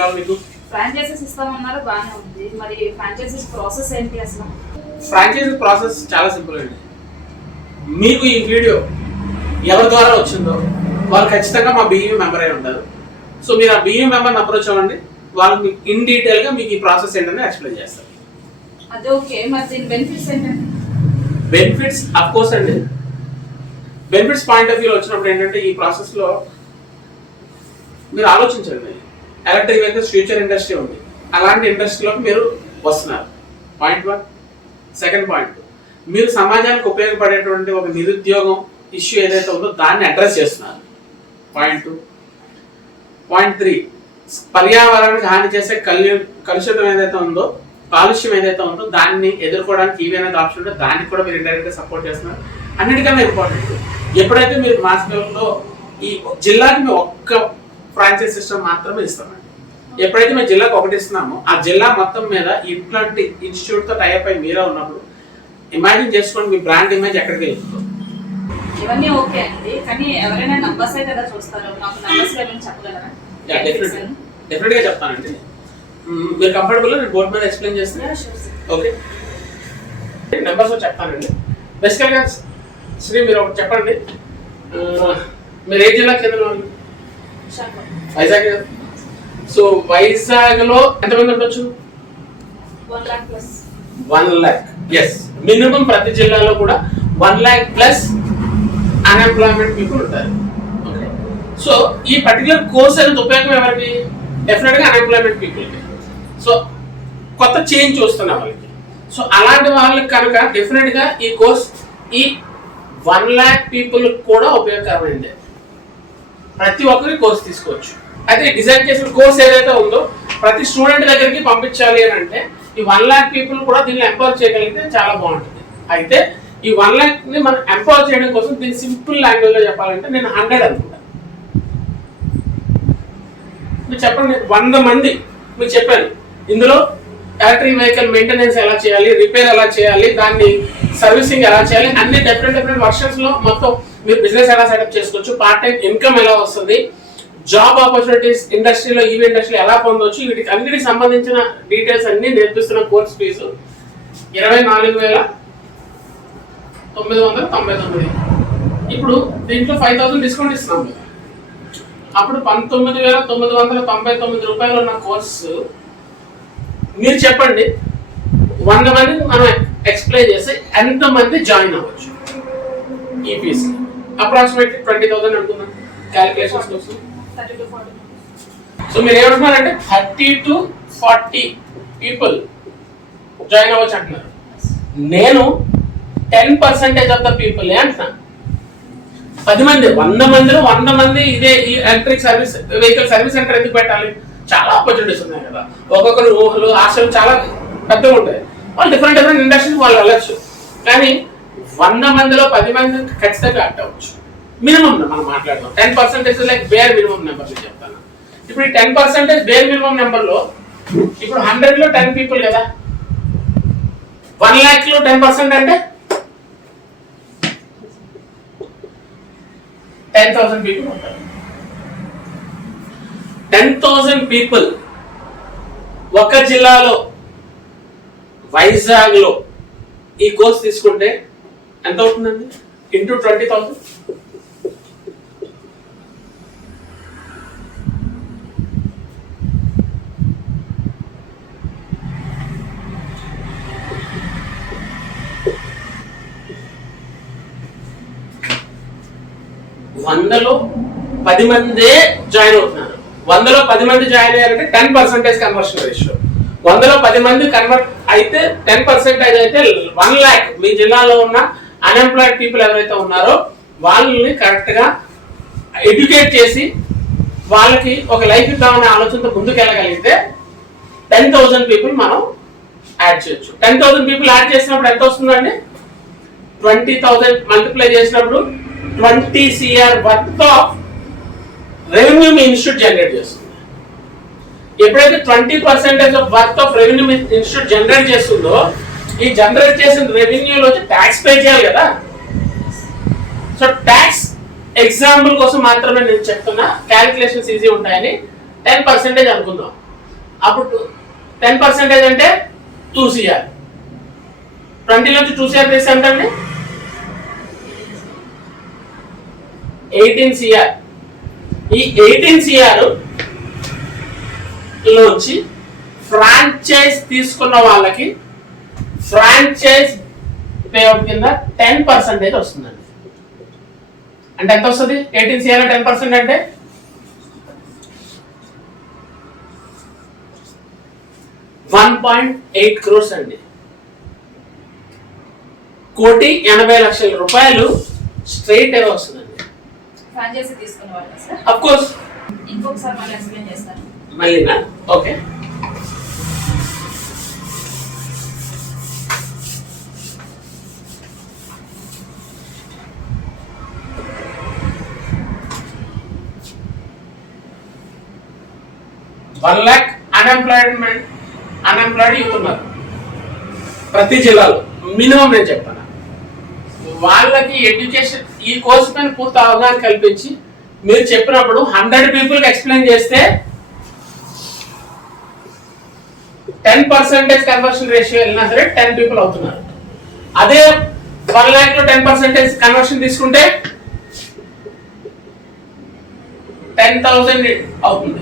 Franchises ఇస్తామన్నారు, బాగానే ఉంది. మరి ఫ్రాంచైజీస్ ప్రాసెస్ ఏంటి అసలు? ఫ్రాంచైజీ ప్రాసెస్ చాలా సింపుల్ అండి. మీకు ఈ వీడియో ఎవరి ద్వారా వచ్చిందో వాళ్ళు ఖచ్చితంగా మా బిఈ మెంబర్ అయి ఉంటారు. సో మీరు ఆ బిఈ మెంబర్ని అప్రోచ్ అవ్వండి, వాళ్ళు మీకు ఇన్ డీటెయిల్గా మీకు ఈ ప్రాసెస్ ఏంటని ఎక్స్ప్లెయిన్ చేస్తారు. అది ఓకే, మరి దీని బెనిఫిట్స్ ఏంటంటే? బెనిఫిట్స్ అఫ్ కోర్స్ అండి, బెనిఫిట్స్ పాయింట్ ఆఫ్ వ్యూ వచ్చినప్పుడు ఏంటంటే ఈ ప్రాసెస్లో మీరు ఆలోచించండి. ఎలక్ట్రిక్ వెహికల్స్ ఫ్యూచర్ ఇండస్ట్రీ ఉంది, అలాంటి ఇండస్ట్రీలోకి మీరు వస్తున్నారు. పాయింట్ 1. సెకండ్ పాయింట్, మీరు సమాజానికి ఉపయోగపడేటువంటి ఒక నిరుద్యోగం ఇష్యూ ఏదైతే ఉందో దాన్ని అడ్రస్ చేస్తున్నారు. పాయింట్ 2. పాయింట్ 3, పర్యావరణానికి హాని చేసే కలుషితం ఏదైతే ఉందో, కాలుష్యం ఏదైతే ఉందో దాన్ని ఎదుర్కోవడానికి ఈవీ అనేది ఆప్షన్ ఉంటే దానికి కూడా మీరు ఇండైరెక్ట్గా సపోర్ట్ చేస్తున్నారు. అన్నిటికన్నా ఇంపార్టెంట్, ఎప్పుడైతే మీరు మాస్ లెవెల్లో ఈ జిల్లాకి మేము ఒక్క ఫ్రాంచైజ్ సిస్టమ్ మాత్రమే ఇస్తామండి. ఎప్పుడైతే మేము జిల్లాకు ఒకటి ఇస్తున్నామో ఆ జిల్లా మొత్తం మీద ఇట్లాంటి ఇన్స్టిట్యూట్తో టైప్ అయి మీరే ఉన్నప్పుడు ఇమాజిన్ చేసుకోండి మీ బ్రాండ్ ఇమేజ్ ఎక్కడికి వెళ్తుందో. ఇవన్నీ ఓకే అండి, కానీ ఎవరైనా నంబర్స్ అయితే కదా చూస్తారు, నాకు నంబర్స్ ఏమైనా చెప్పగలరా? డెఫినెట్గా చెప్తానండి. మీరు కంఫర్టబుల్ నేను బోర్డు మీద ఎక్స్ప్లెయిన్ చేస్తాను. ఓకే, నెంబర్స్ చెప్తానండి. బేసికల్గా శ్రీ మీరు ఒకటి చెప్పండి, మీరు ఏ జిల్లా చెందిన వాళ్ళు? వైజాగ్. సో వైజాగ్ లో ఎంతమంది ఉండొచ్చు? 1 lakh plus. 1 lakh, yes. Minimum ప్రతి జిల్లాలో కూడా 1 lakh ప్లస్ అన్ఎంప్లాయ్మెంట్ పీపుల్ ఉంటారు. సో ఈ పర్టికులర్ కోర్స్ అనేది ఉపయోగం ఎవరికి? డెఫినెట్ గా అన్ఎంప్లాయ్మెంట్ పీపుల్కి. సో కొత్త చేంజ్ చూస్తున్న వాళ్ళకి. సో అలాంటి వాళ్ళకి కనుక డెఫినెట్ గా ఈ కోర్స్ ఈ 1 lakh పీపుల్ కూడా ఉపయోగకరమైంది. ప్రతి ఒక్కరి కోర్స్ తీసుకోవచ్చు. అయితే డిజైన్ చేసిన కోర్స్ ఏదైతే ఉందో ప్రతి స్టూడెంట్ దగ్గరికి పంపించాలి అని అంటే ఈ 1 lakh పీపుల్ కూడా దీన్ని ఎంపవర్ చేయగలిగితే చాలా బాగుంటుంది. అయితే ఈ 1 lakh ని మనం ఎంపవర్ చేయడం కోసం దీన్ని సింపుల్ లాంగ్వేజ్ లో చెప్పాలంటే నేను 100 అనుకుంటా. మీరు చెప్పండి, 100 మంది మీకు చెప్పాను. ఇందులో ఎలక్ట్రిక్ వెహికల్ మెయింటెనెన్స్ ఎలా చేయాలి, రిపేర్ ఎలా చేయాలి, దాన్ని సర్వీసింగ్ ఎలా చేయాలి, అన్ని డిఫరెంట్ వర్షన్స్ లో మొత్తం మీరు బిజినెస్ ఎలా సెటప్ చేసుకోవచ్చు, పార్ట్ టైం ఇన్కమ్ ఎలా వస్తుంది, జాబ్ ఆపర్చునిటీస్ ఇండస్ట్రీలో ఈవీ ఇండస్ట్రీలో ఎలా పొందవచ్చు, వీటికి అన్నిటికి సంబంధించిన డీటెయిల్స్ అన్ని నేర్పిస్తున్న కోర్స్ ఫీజు 24,999. ఇప్పుడు దీంట్లో 5,000 డిస్కౌంట్ ఇస్తున్నాం. అప్పుడు 19,999 రూపాయలు ఉన్న కోర్సు మీరు చెప్పండి 100 మంది మనం ఎక్స్ప్లెయిన్ చేస్తే ఎంతమంది జాయిన్ అవ్వచ్చు? ఈ ఫీజు అప్రాక్సిమేట్లీ 20,000 అనుకున్నాం క్యాలిక్యులేషన్స్ కోసం. సో మీరు ఏమంటున్నారంటే 30 to 40 పీపుల్ జాయిన్ అవ్వచ్చు అంటున్నారు. నేను 10% ఆఫ్ ద పీపుల్ అంటున్నాను. 10 మంది, 100 మందిలో 100 మంది ఇదే ఈ electric service vehicle service centre ఎందుకు పెట్టాలి? చాలా ఆపర్చునిటీస్ ఉన్నాయి కదా. ఒక్కొక్కరు ఊహలు ఆశలు చాలా పెద్దగా ఉంటాయి. వాళ్ళు డిఫరెంట్ ఇండస్ట్రీస్ వాళ్ళు వెళ్ళచ్చు. కానీ 100 మందిలో 10 మంది ఖచ్చితంగా యాక్ట్ అవ్వచ్చు. మినిమం మనం మాట్లాడదాం. 10% లైక్ బేర్ మినిమం నెంబర్ నేను చెప్తాను. ఇప్పుడు ఈ 10% బేర్ మినిమం నెంబర్ లో ఇప్పుడు 100 లో 10 పీపుల్ కదా, 1 lakh లో 10% అంటే 10,000 పీపుల్ ఉంటారు. 10,000 పీపుల్ ఒక జిల్లాలో వైజాగ్ లో ఈ కోర్స్ తీసుకుంటే ఎంత అవుతుందండి? ఇంటూ 20,000. వందలో 10 మందే జాయిన్ అవుతున్నారు. 100లో 10 మంది జాయిన్ అయ్యారంటే 10% కన్వర్షన్ రేషియో. 100లో 10 మంది కన్వర్ట్ అయితే 10% అయితే 1 lakh మీ జిల్లాలో ఉన్న అన్ఎంప్లాయిడ్ పీపుల్ ఎవరైతే ఉన్నారో వాళ్ళని కరెక్ట్ గా ఎడ్యుకేట్ చేసి వాళ్ళకి ఒక లైఫ్ ఇద్దామనే ఆలోచనతో ముందుకెళ్ళగలిగితే 10,000 పీపుల్ మనం యాడ్ చేయొచ్చు. 10,000 పీపుల్ యాడ్ చేసినప్పుడు ఎంత వస్తుందండి? 20,000 మల్టిప్లై చేసినప్పుడు 20 CR worth of revenue me institute generate చేస్తుంది. ఎప్పుడైతే 20% of worth of revenue me institute generate చేస్తుందో ఈ జనరేట్ చేసిన రెవెన్యూలో ట్యాక్స్ పే చేయాలి కదా. సో ట్యాక్స్ ఎగ్జాంపుల్ కోసం మాత్రమే నేను చెప్తున్నా, క్యాలిక్యులేషన్స్ ఈజీ ఉంటాయని 10% అనుకుందాం. అప్పుడు 10% అంటే 2 CR. 20 నుంచి 2 CR తీస్తే ఎంత అండి? 18 CR. ఈ 18 CR లోంచి ఫ్రాంచైజ్ తీసుకున్న వాళ్ళకి ఫ్రాంచైజ్ పేఅవుట్ కింద 10% వస్తుందండి. అంటే ఎంత వస్తుంది? 18 CR 10% అంటే 1.8 crores అండి. 1,80,00,000 రూపాయలు స్ట్రైట్ అవే వస్తుందండి. ఫ్రాంచైజీ తీసుకున్న వాళ్ళు సార్. అఫ్ కోర్స్ ఇంకొకసారి మళ్ళీ ఎక్స్ప్లెయిన్ చేస్తాను. మళ్ళీనా? Okay. One lakh unemployed youth ఉన్నారు ప్రతి జిల్లాలో. మినిమం నేను చెప్తాను, వాళ్ళకి ఎడ్యుకేషన్ ఈ కోర్సు పైన పూర్తి అవగాహన కల్పించి మీరు చెప్పినప్పుడు 100 పీపుల్కి ఎక్స్ప్లెయిన్ చేస్తే 10% కన్వర్షన్ రేషియో వెళ్ళినా సరే 10 పీపుల్ అవుతున్నారు. అదే 1 lakh లో 10% కన్వర్షన్ తీసుకుంటే 10,000 అవుతుంది.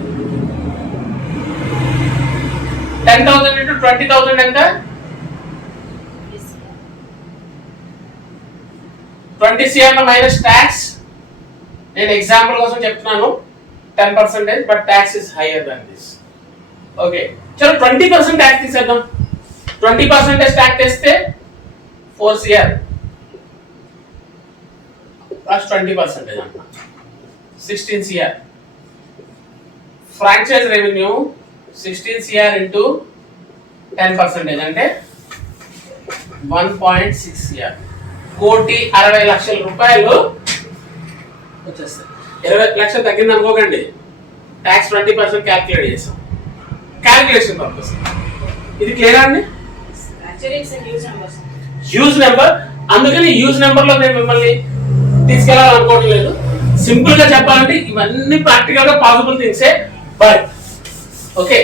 10,000 into 20,000 ఎంత? 20 CR మైనస్ ట్యాక్స్. నేను ఎగ్జాంపుల్ కోసం చెప్తున్నాను 10%, but tax is hire than this. Okay, చలో 20% ట్యాక్స్ తీసేద్దాం. 20% ట్యాక్స్ తెస్తే 4 CR ప్లస్ 20% అంట 16 CR. Franchise revenue 16 CR into 10% అంటే 1.6 CR. 1,60,00,000 రూపాయలు వచ్చేస్తాయి. 20 లక్షలు తగ్గింది అనుకోకండి, ట్యాక్స్ 20% క్యాల్కులేట్ చేసాం, క్యాల్కులేషన్ పర్పస్. ఇది క్లియర్ అండి? హ్యూజ్ నెంబర్, అందుకని హ్యూజ్ నెంబర్ లో నేను మిమ్మల్ని తీసుకెళ్లాలనుకోవడం లేదు. సింపుల్ గా చెప్పాలంటే ఇవన్నీ ప్రాక్టికల్ గా పాసిబుల్ థింగ్సే, బట్ ఓకే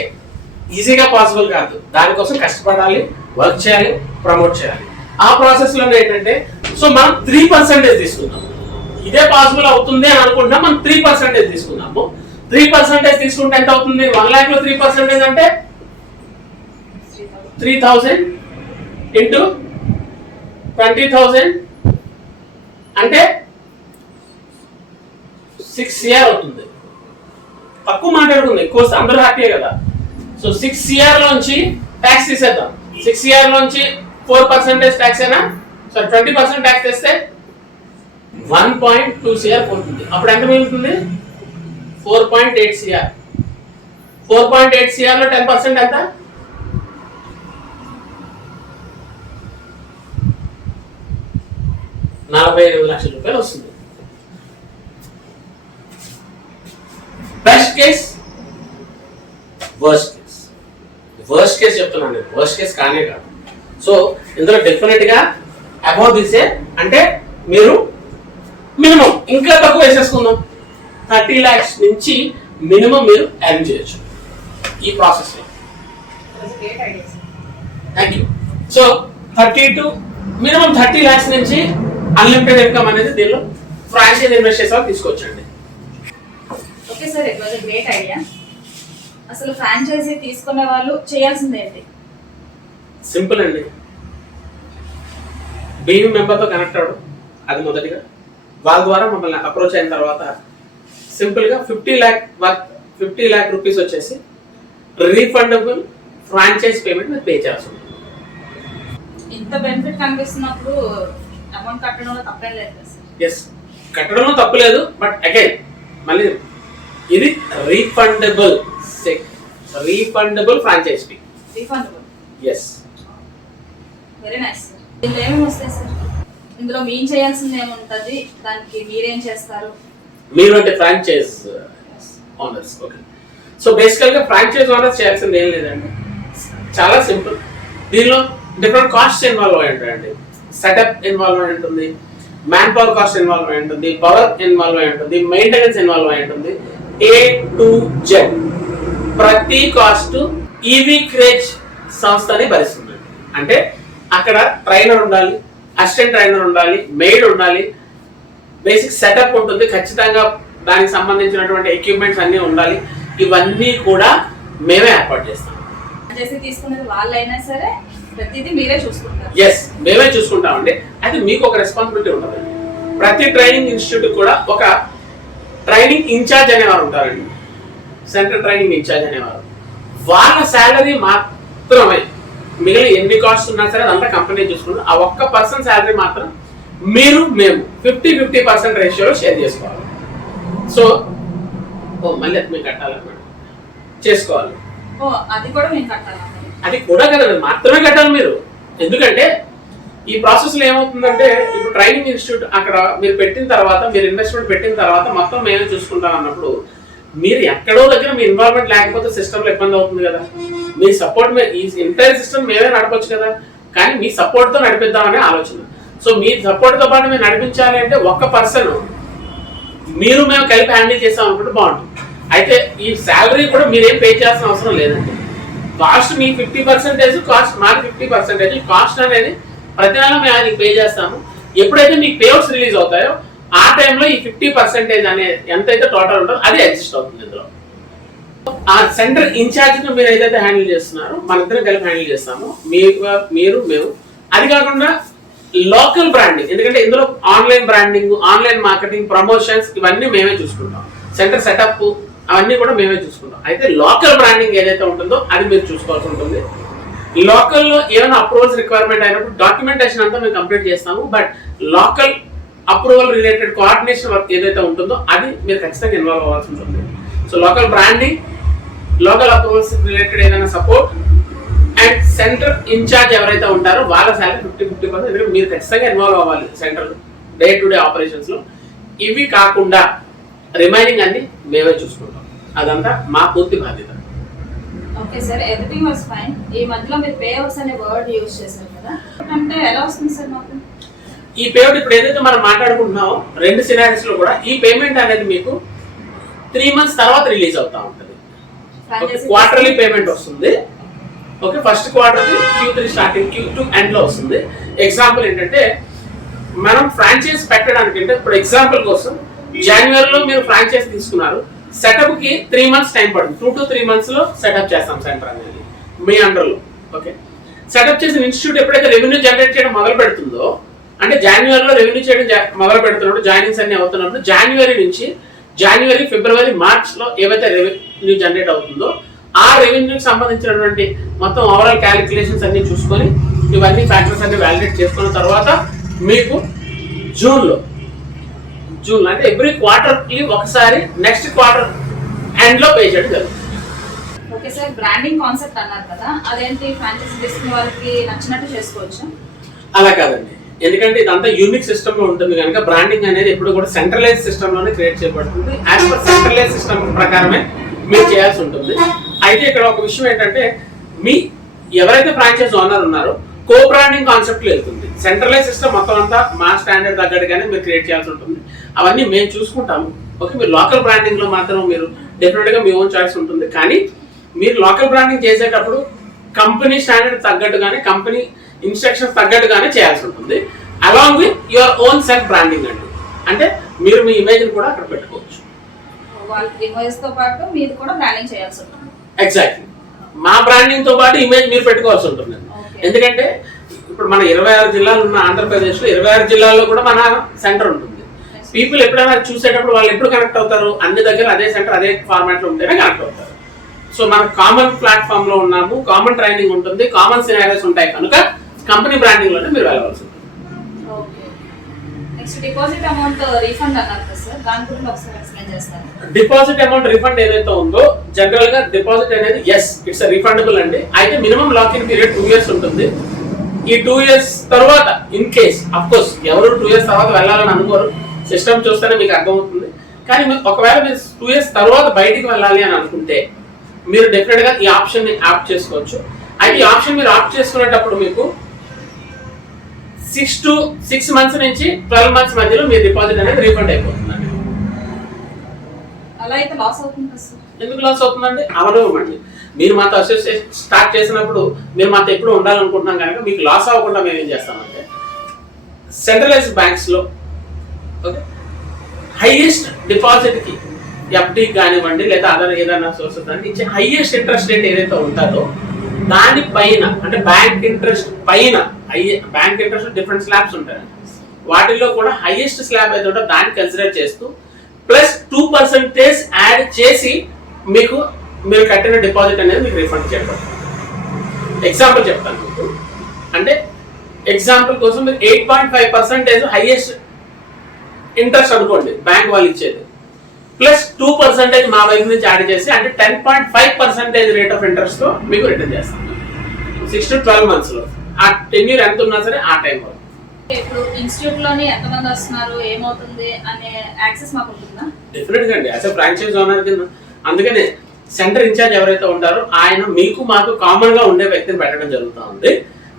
ఈజీగా పాసిబుల్ కాదు. దానికోసం కష్టపడాలి, వర్క్ చేయాలి, ప్రమోట్ చేయాలి. ఆ ప్రాసెస్ లో ఏంటంటే సో మనం 3% తీసుకుందాం. ఇదే పాసిబుల్ అవుతుంది అని అనుకుంటున్నాం, మనం 3% తీసుకుందాము. 3% తీసుకుంటే ఎంత అవుతుంది? 1 lakh లో 3% అంటే 3,000 ఇంటూ 20,000 అంటే 6 CR అవుతుంది. తక్కువ మాట్లాడుకుంది, ఎక్కువ అందరూ హ్యాపీయే కదా. సో 6 CR లోంచి ట్యాక్స్ తీసేద్దాం. 6 CR లోంచి 4% ట్యాక్స్ అయినా, సో 20% ట్యాక్స్ తెస్తే 1.2 CR పోతుంది. అప్పుడు ఎంత మిగులుతుంది? 4.8 CR. 4.8 CR లో 10% ఎంత? 48 లక్షల రూపాయలు వస్తుంది. Best case, worst case. Worst case చెప్తున్నాను నేను, వర్స్ట్ కేస్ కానే కాదు. సో ఇందులో డెఫినెట్ గా అబౌట్ దిసే అంటే మీరు మినిమం ఇంకా తక్కువ వేసేసుకుందాం, 30 lakhs నుంచి మినిమం మీరు ఎర్న్ చేయొచ్చు ఈ ప్రాసెస్ లో. Thank you. So 30 to minimum 30 lakhs నుంచి అన్లిమిటెడ్ ఇన్కమ్ అనేది దీనిలో ఫ్రాంచైజ్ ఇన్వెస్ట్ చేసే వాళ్ళు తీసుకోవచ్చండి. Okay sir, it was a great idea. అసలు ఫ్రాంచైజీ తీసుకునే వాళ్ళు చేయాల్సింది ఏంటి? సింపుల్ అండి, బీవీ మెంబర్తో కనెక్ట్ అవ్వడం, అది మొదటిగా. వాళ్ళ ద్వారా మమ్మల్ని అప్రోచ్ అయిన తర్వాత సింపుల్గా 50 lakh రూపీస్ వచ్చేసి రీఫండబుల్ ఫ్రాంచైజ్ పేమెంట్ మీరు పే చేయాల్సి ఉంటుంది. ఇంత బెనిఫిట్ కనిపిస్తున్నప్పుడు అమౌంట్ కట్టడంలో తప్పేం లేదు కదా సార్? ఎస్, కట్టడంలో తప్పు లేదు, బట్ అగైన్ మళ్ళీ ఇది refundable franchise fee. Refundable. Yes. Very nice sir. ఇందులో ఏమేమి వస్తాయి సార్? ఇందులో మేము చేయాల్సింది ఏముంటుంది, దానికి మీరేం చేస్తారు? మీరు అంటే ఫ్రాంచైజ్ ఓనర్స్. ఓకే, సో బేసికల్ గా ఫ్రాంచైజ్ ఓనర్స్ చేయాల్సింది ఏం లేదండి, చాలా సింపుల్. దీనిలో డిఫరెంట్ కాస్ట్ ఇన్వాల్వ్ అయి ఉంటాయండి. సెటప్ ఇన్వాల్వ్ అయి ఉంటుంది, మ్యాన్ పవర్ కాస్ట్ ఇన్వాల్వ్ అయి ఉంటుంది, పవర్ ఇన్వాల్వ్ అయి ఉంటుంది, మెయింటెనెన్స్ ఇన్వాల్వ్ అయి ఉంటుంది. A to Z ప్రతి కాస్ట్ ఈవీ క్రేజ్ సంస్థని భరిస్తుంది. అంటే అక్కడ ట్రైనర్ ఉండాలి, అసిస్టెంట్ ట్రైనర్ ఉండాలి, మెయిడ్ ఉండాలి, బేసిక్ సెటప్ ఉంటుంది, ఖచ్చితంగా దానికి సంబంధించినటువంటి ఎక్విప్మెంట్స్ అన్నీ ఉండాలి. ఇవన్నీ కూడా మేమే ఏర్పాటు చేస్తాం. చేసి తీసుకునేది వాళ్ళైనా సరే ప్రతిదీ మీరే చూసుకుంటారు? ఎస్, మేమే చూసుకుంటామండి. అయితే మీకు ఒక రెస్పాన్సిబిలిటీ ఉంటుంది. ప్రతి ట్రైనింగ్ ఇన్స్టిట్యూట్ కూడా ఒక ట్రైనింగ్ ఇన్ఛార్జ్ అనేవారు ఉంటారండి, సెంట్రల్ ట్రైనింగ్ ఇన్ఛార్జ్ అనేవారు. వాళ్ళ శాలరీ మాత్రమే, మిగిలిన ఎన్ని కాస్ట్ ఉన్నా సరే అదంతా కంపెనీ చూసుకుంటారు. ఆ ఒక్క పర్సన్ శాలరీ మాత్రం మీరు మేము 50-50% రేషియోలో షేర్ చేసుకోవాలి. సో మళ్ళీ అది మేము కట్టాలన్నమాట, చేసుకోవాలి. అది కూడా మేము కట్టాలి? అది కూడా కదండి, మాత్రమే కట్టాలి మీరు. ఎందుకంటే ఈ ప్రాసెస్ లో ఏమవుతుందంటే, ఇప్పుడు ట్రైనింగ్ ఇన్స్టిట్యూట్ అక్కడ మీరు పెట్టిన తర్వాత, మీరు ఇన్వెస్ట్మెంట్ పెట్టిన తర్వాత మొత్తం మేమే చూసుకుంటాం అన్నప్పుడు, మీరు ఎక్కడో దగ్గర మీ ఇన్వాల్వ్మెంట్ లేకపోతే సిస్టమ్ లో ఇబ్బంది అవుతుంది కదా. మీ సపోర్ట్, ఈ ఎంటైర్ సిస్టమ్ మేమే నడపచ్చు కదా, కానీ మీ సపోర్ట్ తో నడిపిద్దామనే ఆలోచన. సో మీ సపోర్ట్ తో పాటు మేము నడిపించాలి అంటే ఒక్క పర్సన్ మీరు మేము కలిపి హ్యాండిల్ చేస్తాం అనుకుంటే బాగుంటుంది. అయితే ఈ శాలరీ కూడా మీరేం పే చేయాల్సిన అవసరం లేదండి. కాస్ట్ మీ 50%, కాస్ట్ మాకు 50%. కాస్ట్ అనేది ప్రతి నెల మేము అది పే చేస్తాము. ఎప్పుడైతే మీకు పేఅవుట్స్ రిలీజ్ అవుతాయో ఆ టైంలో ఈ 50% అనే ఎంతైతే టోటల్ ఉంటుందో అది ఎగ్జిస్ట్ అవుతుంది ఇందులో. ఆ సెంటర్ ఇన్ఛార్జ్ మీరు ఏదైతే హ్యాండిల్ చేస్తున్నారో మన ఇద్దరం కలిపి హ్యాండిల్ చేస్తాము, మీరు మేము. అది కాకుండా లోకల్ బ్రాండింగ్, ఎందుకంటే ఇందులో online branding, online marketing, promotions ఇవన్నీ మేమే చూసుకుంటాం. సెంటర్ సెటప్ అవన్నీ కూడా మేమే చూసుకుంటాం. అయితే లోకల్ బ్రాండింగ్ ఏదైతే ఉంటుందో అది మీరు చూసుకోవాల్సి ఉంటుంది. లోకల్లో ఏమైనా అప్రూవల్స్ రిక్వైర్మెంట్ అయినప్పుడు డాక్యుమెంటేషన్ అంతా మేము కంప్లీట్ చేస్తాము. But local approval related coordination work ఏదైతే ఉంటుందో అది మీరు ఖచ్చితంగా ఇన్వాల్వ్ అవ్వాల్సి ఉంటుంది. So local branding, local approvals related ఏదైనా సపోర్ట్, అండ్ సెంటర్ ఇన్ఛార్జ్ ఎవరైతే ఉంటారో వాళ్ళ శాలరీ 50-50%. ఎందుకంటే మీరు ఖచ్చితంగా ఇన్వాల్వ్ అవ్వాలి centre day to day operations లో. ఇవి కాకుండా రిమైనింగ్ అన్ని మేమే చూసుకుంటాం. అదంతా మా పూర్తి బాధ్యత. Okay sir, everything was fine. ఈ మధ్యలో మీరు పేఅవుట్స్ అనే వర్డ్ యూజ్ చేశారు కదా, అంటే ఎలా వస్తుంది సార్ మాకు ఈ పేమెంట్? ఇప్పుడు ఏదైతే మనం మాట్లాడుకుంటున్నామో రెండు సినారీస్ లో కూడా ఈ పేమెంట్ అనేది మీకు 3 months తర్వాత రిలీజ్ అవుతా ఉంటుంది. క్వార్టర్లీ పేమెంట్ వస్తుంది. Okay, first quarter Q3 starting, Q2 end లో వస్తుంది. ఎగ్జాంపుల్ ఏంటంటే, మనం ఫ్రాంచైజ్ పెట్టడానికి, అంటే ఇప్పుడు ఎగ్జాంపుల్ కోసం జనవరిలో మీరు ఫ్రాంచైజ్ తీసుకున్నారు, సెటప్ కి 3 months టైం పడుతుంది. 2 to 3 months లో సెటప్ చేస్తాం సెంటర్ అనేది మీ అండర్ లో. ఓకే, సెటప్ చేసిన ఇన్స్టిట్యూట్ ఎప్పుడైతే రెవెన్యూ జనరేట్ చేయడం మొదలు పెడుతుందో, అంటే జనవరిలో రెవెన్యూ చేయడం మొదలు పెడుతున్నప్పుడు, జాయినింగ్స్ అన్ని అవుతున్నప్పుడు జనవరి నుంచి జనవరి, ఫిబ్రవరి, మార్చ్ లో ఏవైతే రెవెన్యూ జనరేట్ అవుతుందో ఆ రెవెన్యూకి సంబంధించినటువంటి మొత్తం ఓవరాల్ క్యాలిక్యులేషన్స్ అన్ని చూసుకొని ఇవన్నీ ఫ్యాక్టర్స్ అన్ని వ్యాలిడేట్ చేసుకున్న తర్వాత మీకు జూన్ అంటే ఎవ్రీ క్వార్టర్ కి ఒకసారి నెక్స్ట్ క్వార్టర్ ఎండ్ లో పే చేయడం జరుగుతుంది. ఓకే సార్, బ్రాండింగ్ కాన్సెప్ట్ అన్నారు కదా, అదేంటి ఫ్రాంచైజీ తీసుకునే వాళ్ళకి నచ్చినట్టు చేసుకోవచ్చు? అలా కాదండి, ఎందుకంటే ఇదంతా యూనిక్ సిస్టమ్ లో ఉంటుంది కనుక బ్రాండింగ్ అనేది ఎప్పుడు కూడా సెంట్రలైజ్ సిస్టమ్ లోనే క్రియేట్ చేయబడుతుంది. యాజ్ పర్ సెంట్రలైజ్ సిస్టమ్ ప్రకారమే మీరు చేయాల్సి ఉంటుంది. అయితే ఇక్కడ ఒక విషయం ఏంటంటే, మీ ఎవరైతే ఫ్రాంచైజ్ ఓనర్ ఉన్నారో కో బ్రాండింగ్ కాన్సెప్ట్ లో వెళ్తుంది. సెంట్రలైజ్ సిస్టమ్ మొత్తం అంతా మా స్టాండర్డ్ తగ్గట్టుగానే మీరు క్రియేట్ చేయాల్సి ఉంటుంది. అవన్నీ మేము చూసుకుంటాము. ఓకే, మీరు లోకల్ బ్రాండింగ్ లో మాత్రం మీరు డెఫినెట్ గా మీ ఓన్ చాయిస్ ఉంటుంది. కానీ మీరు లోకల్ బ్రాండింగ్ చేసేటప్పుడు కంపెనీ స్టాండర్డ్ తగ్గట్టుగానే, కంపెనీ ఇన్స్ట్రక్షన్స్ తగ్గట్టుగానే చేయాల్సి ఉంటుంది. Along with your own self branding అండి, అంటే మీరు మీ ఇమేజ్ కూడా అక్కడ పెట్టుకోవచ్చు. వాళ్ళ ఇమేజ్ తో పాటు మీరు కూడా బ్రాండింగ్ చేయాల్సి ఉంటుంది. ఎగ్జాక్ట్లీ, మా బ్రాండింగ్ తో పాటు ఇమేజ్ మీరు పెట్టుకోవాల్సి ఉంటుంది. ఎందుకంటే ఇప్పుడు మన 26 జిల్లాలు ఉన్న ఆంధ్రప్రదేశ్ లో 26 జిల్లాల్లో కూడా మన సెంటర్ ఉంటుంది. పీపుల్ ఎప్పుడైనా చూసేటప్పుడు వాళ్ళు ఎప్పుడు కనెక్ట్ అవుతారు, అన్ని దగ్గర అదే సెంటర్ అదే ఫార్మాట్ లో ఉంటేనే కనెక్ట్ అవుతారు. సో మనం కామన్ ప్లాట్ఫామ్ లో ఉన్నాము, కామన్ ట్రైనింగ్ ఉంటుంది, కామన్ సినారియోస్ ఉంటాయి కనుక కంపెనీ బ్రాండింగ్ లోనే మీరు వెళ్ళవలసి ఉంటుంది. Okay, next deposit amount refund అన్నారు కదా సార్, దాని గురించి ఒకసారి ఎక్స్ప్లెయిన్ చేస్తాను. డిపాజిట్ అమౌంట్ రిఫండ్ ఏదైతే ఉందో, జనరల్ గా డిపాజిట్ అనేది ఇట్స్ రిఫండబుల్ అండి. అయితే minimum lock in period 2 years ఉంటుంది. ఈ 2 years తర్వాత ఇన్ కేస్, అఫ్ కోర్స్ ఎవరు 2 years తర్వాత వెళ్ళాలని అనుకోరు, సిస్టమ్ చూస్తేనే మీకు అర్థమవుతుంది. కానీ ఒకవేళ మీరు 2 years తర్వాత బయటికి వెళ్ళాలి అని అనుకుంటే మీరు డెఫినెట్ గా ఈ ఆప్షన్ ని ఆప్ట్ చేసుకోవచ్చు. అయితే ఈ ఆప్షన్ మీరు ఆప్ట్ చేసుకునేటప్పుడు మీకు 6 months నుంచి 12 months మధ్యలో మీ డిపాజిట్ అనేది రీఫండ్ అయిపోతుందండి. అలా అయితే లాస్ అవుతుంది కదా సార్. ఎందుకు లాస్ అవుతుందండి? అవనివ్వమండి. మీరు మాతో అసోసియేషన్ స్టార్ట్ చేసినప్పుడు మీరు మాతో ఎప్పుడు ఉండాలనుకుంటున్నాం కనుక మీకు లాస్ అవ్వకుండా మేము ఏం చేస్తామంటే సెంట్రలైజ్డ్ బ్యాంక్స్లో ఓకే హైయెస్ట్ డిపాజిట్కి ఎఫ్డి కానివ్వండి లేదా అదర్ ఏదైనా సోర్సెస్ కానీ ఇచ్చే హైయెస్ట్ ఇంట్రెస్ట్ రేట్ ఏదైతే ఉంటుందో దానిపైన అంటే బ్యాంక్ ఇంట్రెస్ట్ పైన బ్యాంక్ ఇంట్రెస్ట్ డిఫరెంట్ స్లాబ్స్ ఉంటాయి. వాటిల్లో కూడా హైయెస్ట్ స్లాబ్ ఏదో ఉంటుందో దాన్ని కన్సిడర్ చేస్తూ ప్లస్ 2% యాడ్ చేసి మీకు మీరు కట్టిన డిపాజిట్ అనేది మీకు రిఫండ్ చేయబడుతుంది. ఎగ్జాంపుల్ చెప్తాను మీకు. అంటే ఎగ్జాంపుల్ కోసం మీరు 8.5% హైయెస్ట్ ఇంట్రెస్ట్ అనుకోండి బ్యాంక్ వాళ్ళు ఇచ్చేది, ప్లస్ 2% మా వైపు నుంచి యాడ్ చేసి అంటే 10.5% రేట్ ఆఫ్ ఇంట్రెస్ట్ తో మీకు రిటర్న్ చేస్తాం 6 to 12 months లో. ఆ టెన్యూర్ ఎంత ఉన్నా సరే ఆ టైం వరకు. ఇప్పుడు ఇన్స్టిట్యూట్ లోని ఎంతమంది వస్తున్నారు ఏమవుతుంది అనే యాక్సెస్ మాకు ఉంటుందా? డెఫినెట్ గా అండి. యాజ్ ఎ ఫ్రాంచైజ్ ఓనర్ కింద అందుకనే సెంటర్ ఇన్ఛార్జ్ ఎవరైతే ఉంటారో ఆయన మీకు మాకు కామన్ గా ఉండే వ్యక్తిని పెట్టడం జరుగుతూ ఉంది.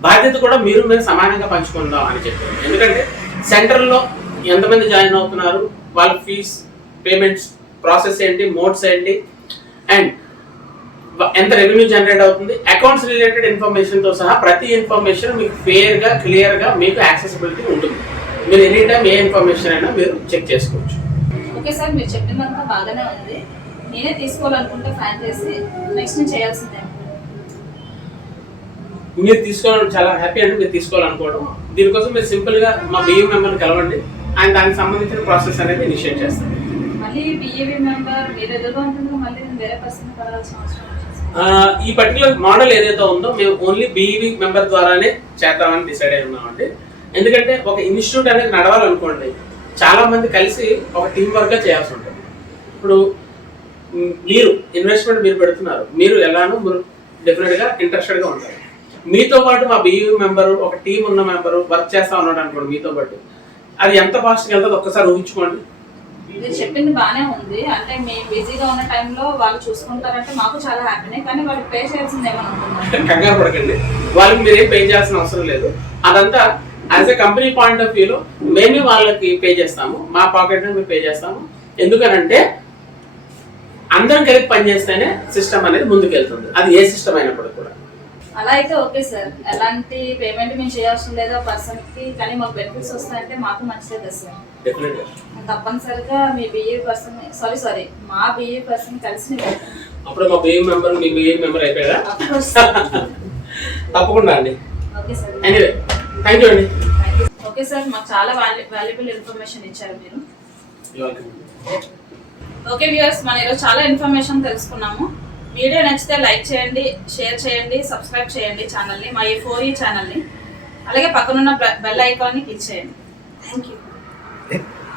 బాధ్యత కూడా మీరు సమానంగా పంచుకుందాం అని చెప్పారు. ఎందుకంటే సెంటర్ లో ఎంతమంది జాయిన్ అవుతున్నారు, వాళ్ళ ఫీజ్ పేమెంట్స్ ప్రాసెస్ ఏంటి, మోడ్స్ ఏంటి, అండ్ ఎంత రెవెన్యూ జనరేట్ అవుతుంది, అకౌంట్స్ రిలేటెడ్ ఇన్ఫర్మేషన్ తో సహా ప్రతి ఇన్ఫర్మేషన్ మీకు ఫేర్ గా క్లియర్ గా మీకు యాక్సెసిబిలిటీ ఉంటుంది. మీరు ఎనీ టైం ఏ ఇన్ఫర్మేషన్ అయినా మీరు చెక్ చేసుకోవచ్చు. ఓకే సార్, మీరు చెప్పిందంతా బాగానే ఉంది. నేనే తీసుకోవాలనుకుంటే ఫ్రాంచైజీ నెక్స్ట్ నేను చేయాల్సిందే. మీరు తీసుకోవడం చాలా హ్యాపీ అండి. మీరు తీసుకోవాలనుకోవడం దీనికోసం మీరు సింపుల్ గా మా బిఏ మెంబర్ని కలవండి. ఆయన దానికి సంబంధించిన ప్రాసెస్ అనేది ఇనిషియేట్ చేస్తారు. మళ్ళీ బిఏవి మెంబర్ మీరు ఎదురుగా ఉంటుంది, మళ్ళీ నేను వేరే పర్సన్ కలవాల్సిన అవసరం. ఈ పర్టికులర్ మోడల్ ఏదైతే ఉందో మేము ఓన్లీ బిఈవి మెంబర్ ద్వారానే చేద్దామని డిసైడ్ అయి ఉన్నామండి. ఎందుకంటే ఒక ఇన్స్టిట్యూట్ అనేది నడవాలనుకోండి చాలా మంది కలిసి ఒక టీం వర్క్ గా చేయాల్సి ఉంటుంది. ఇప్పుడు మీరు ఇన్వెస్ట్మెంట్ మీరు పెడుతున్నారు, మీరు ఎలానో మీరు డెఫినెట్ గా ఇంట్రెస్టెడ్ గా ఉంటారు. మీతో పాటు మా బిఈవి మెంబరు ఒక టీం ఉన్న మెంబరు వర్క్ చేస్తా ఉన్నాడు అనుకోండి మీతో పాటు, అది ఎంత ఫాస్ట్గా వెళ్తుందో ఒక్కసారి ఊహించుకోండి. మీరు చెప్పింది బాగానే ఉంది. అంటే మేము బిజీగా ఉన్న టైంలో వాళ్ళు చూసుకుంటారంటే మాకు చాలా హ్యాపీనే, కానీ వాళ్ళకి పే చేయాల్సింది ఏమని అనుకుంటున్నారు? కంగారు పడకండి, వాళ్ళకి మీరేం పే చేయాల్సిన అవసరం లేదు. అదంతా as a company point of వ్యూలో మేమే వాళ్ళకి పే చేస్తాము, మా పాకెట్ మేము పే చేస్తాము. ఎందుకనంటే అందరం కలిపి పనిచేస్తేనే సిస్టమ్ అనేది ముందుకు వెళ్తుంది, అది ఏ సిస్టమ్ అయినప్పుడు కూడా. అలా అయితే ఓకే సార్, ఎలాంటి పేమెంట్ మేము చేయాల్సిన లేదా పర్సన్ కి, కానీ మాకు బెనిఫిట్స్ వస్తాయంటే మాకు మంచిదే కదా సార్. డెఫినెట్గా తప్పనిసరిగా మీ బిఏ పర్సన్ సారీ మా బిఏ పర్సన్ కలిసి అప్పుడు మా బిఏ మెంబర్ మీ బిఏ మెంబర్ అయిపోయారా? తప్పకుండా అండి. Okay sir, anyway thank you అండి. ఓకే సార్, మాకు చాలా వాల్యుబుల్ ఇన్ఫర్మేషన్ ఇచ్చారు మీరు. ఓకే వ్యూయర్స్, మనం ఈరోజు చాలా ఇన్ఫర్మేషన్ తెలుసుకున్నాము. వీడియో నచ్చితే లైక్ చేయండి, షేర్ చేయండి, సబ్స్క్రైబ్ చేయండి ఛానల్ని, మా ఈ 4E ఛానల్ని. అలాగే పక్కనున్న బెల్ ఐకాన్ని క్లిక్ చేయండి. Thank you.